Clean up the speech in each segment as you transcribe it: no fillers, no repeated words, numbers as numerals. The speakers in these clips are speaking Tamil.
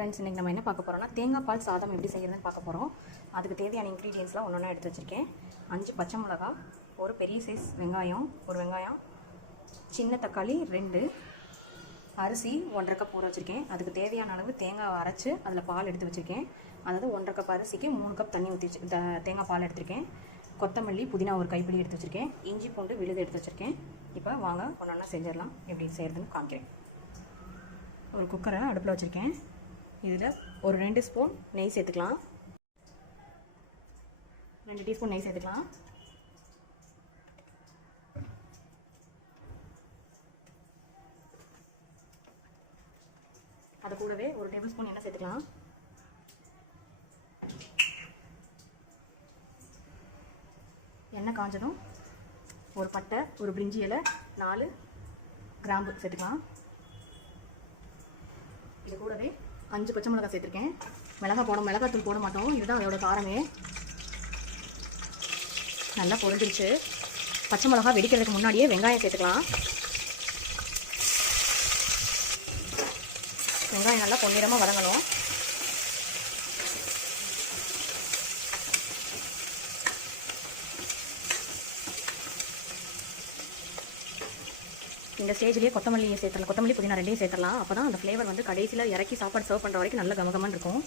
ஃப்ரெண்ட்ஸ், இன்றைக்கி நம்ம என்ன பார்க்க போகிறோம்னா தேங்காய் பால் சாதம் எப்படி செய்கிறதுன்னு பார்க்க போகிறோம். அதுக்கு தேவையான இன்க்ரீடியன்ஸ்லாம் ஒன்றா எடுத்து வச்சுருக்கேன். 5 பச்சை மிளகா, ஒரு பெரிய சைஸ் வெங்காயம், ஒரு வெங்காயம், சின்ன தக்காளி 2, அரிசி 1.5 கப் ஊற வச்சுருக்கேன். அதுக்கு தேவையான அளவு தேங்காய் அரைச்சி அதில் பால் எடுத்து வச்சுருக்கேன். அதாவது 1.5 கப் அரிசிக்கு 3 கப் தண்ணி ஊற்றி தேங்காய் பால் எடுத்துருக்கேன். கொத்தமல்லி, புதினா ஒரு கைப்பிடி எடுத்து வச்சுருக்கேன். இஞ்சி பூண்டு விழுது எடுத்து வச்சுருக்கேன். இப்போ வாங்க ஒன்றா செஞ்சிடலாம். எப்படி செய்கிறதுன்னு காமிக்கிறேன். ஒரு குக்கரை அடுப்பில் வச்சுருக்கேன். இதில் ஒரு 2 ஸ்பூன் நெய் சேர்த்துக்கலாம். 2 டீஸ்பூன் நெய் சேர்த்துக்கலாம். அது கூடவே ஒரு டேபிள் ஸ்பூன் எண்ணெய் சேர்த்துக்கலாம். எண்ணெய் காஞ்சதும் ஒரு பட்டை, ஒரு பிரிஞ்சி இலை, 4 கிராம்பு சேர்த்துக்கலாம். இது கூடவே 5 பச்சை மிளகாய் சேர்த்துருக்கேன். மிளகாத்தூள் போட மாட்டோம், இதுதான் அதோட காரமே. நல்லா பொரிஞ்சிருச்சு. பச்சை மிளகாய் வெடிக்கிறதுக்கு முன்னாடியே வெங்காயம் சேர்த்துக்கலாம். வெங்காயம் நல்லா பொன்னிறமாக வதங்கணும். இந்த ஸ்டேஜ்லேயே கொத்தமல்லியை சேர்த்துலாம். கொத்தமல்லி புதினா 2 சேர்த்துலாம். அப்போ தான் அந்த ஃப்ளேவர் வந்து கடைசியில் இறக்கி சாப்பாடு சர்வ் பண்ணுற வரைக்கும் நல்ல கமகமன்னு இருக்கும்.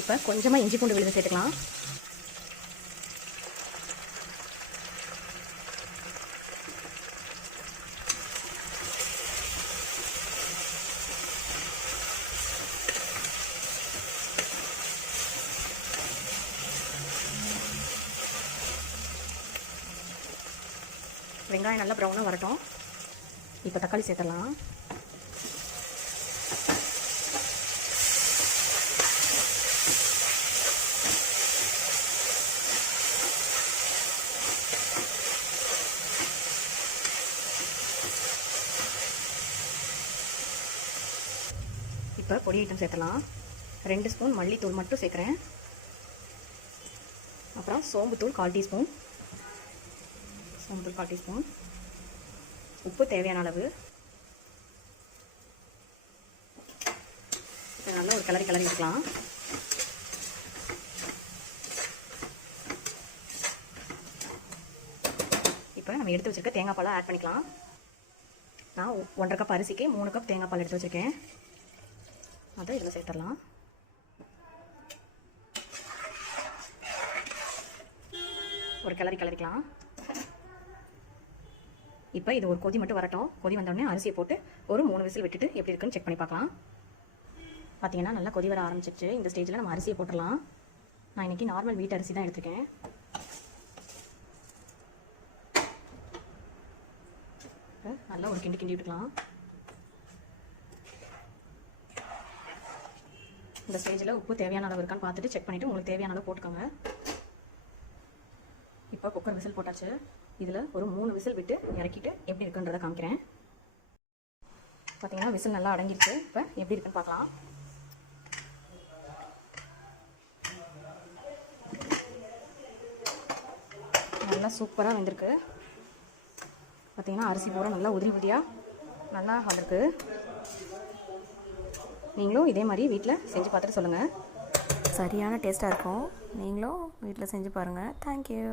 இப்போ கொஞ்சமாக இஞ்சி பூண்டு விழுது சேர்த்துக்கலாம். வெங்காயம் நல்லா ப்ரௌனாக வரட்டும். இப்போ தக்காளி சேர்த்துடலாம். இப்போ பொடி ஐட்டம் சேர்த்துலாம். 2 ஸ்பூன் மல்லித்தூள் மட்டும் சேர்க்குறேன். அப்புறம் சோம்புத்தூள் 1/4 டீஸ்பூன். சோம்புத்தூள் 1/4 டீஸ்பூன். உப்பு தேவையான அளவு. இப்போ நல்லா ஒரு கிளறி விட்டுக்கலாம். இப்போ நம்ம எடுத்து வச்சுருக்க தேங்காய் பாலை ஆட் பண்ணிக்கலாம். நான் 1.5 கப் அரிசிக்கு 3 கப் தேங்காய் பால் எடுத்து வச்சுருக்கேன். அதை இதில் சேர்த்துடலாம். ஒரு கிளறிக்கலாம். இப்போ இது ஒரு கொதி மட்டும் வரட்டும். கொதி வந்தோடனே அரிசியை போட்டு ஒரு 3 விசில் விட்டுட்டு எப்படி இருக்குன்னு செக் பண்ணி பார்க்கலாம். பார்த்தீங்கன்னா நல்லா கொதி வர ஆரம்பிச்சிருச்சு. இந்த ஸ்டேஜில் நம்ம அரிசியை போட்டுடலாம். நான் இன்றைக்கி நார்மல் வீட்டு அரிசி தான் எடுத்துருக்கேன். நல்லா ஒரு கிண்டி விட்டுக்கலாம். இந்த ஸ்டேஜில் உப்பு தேவையான அளவு இருக்கான்னு பார்த்துட்டு செக் பண்ணிவிட்டு உங்களுக்கு தேவையான அளவு போட்டுக்கோங்க. இப்போ குக்கர் விசில் போட்டாச்சு. இதில் ஒரு 3 விசில் விட்டு இறக்கிட்டு எப்படி இருக்குன்றதை காமிக்கிறேன். பார்த்தீங்கன்னா விசில் நல்லா அடங்கிருச்சு. இப்போ எப்படி இருக்குன்னு பார்க்கலாம். நல்லா சூப்பராக வெந்திருக்கு. பார்த்தீங்கன்னா அரிசி பூரா நல்லா உதிரியாக நல்லா வந்திருக்கு. நீங்களும் இதே மாதிரி வீட்டில் செஞ்சு பார்த்துட்டு சொல்லுங்கள். சரியான டேஸ்ட்டாக இருக்கும். நீங்களும் வீட்டில் செஞ்சு பாருங்கள். தேங்க்யூ.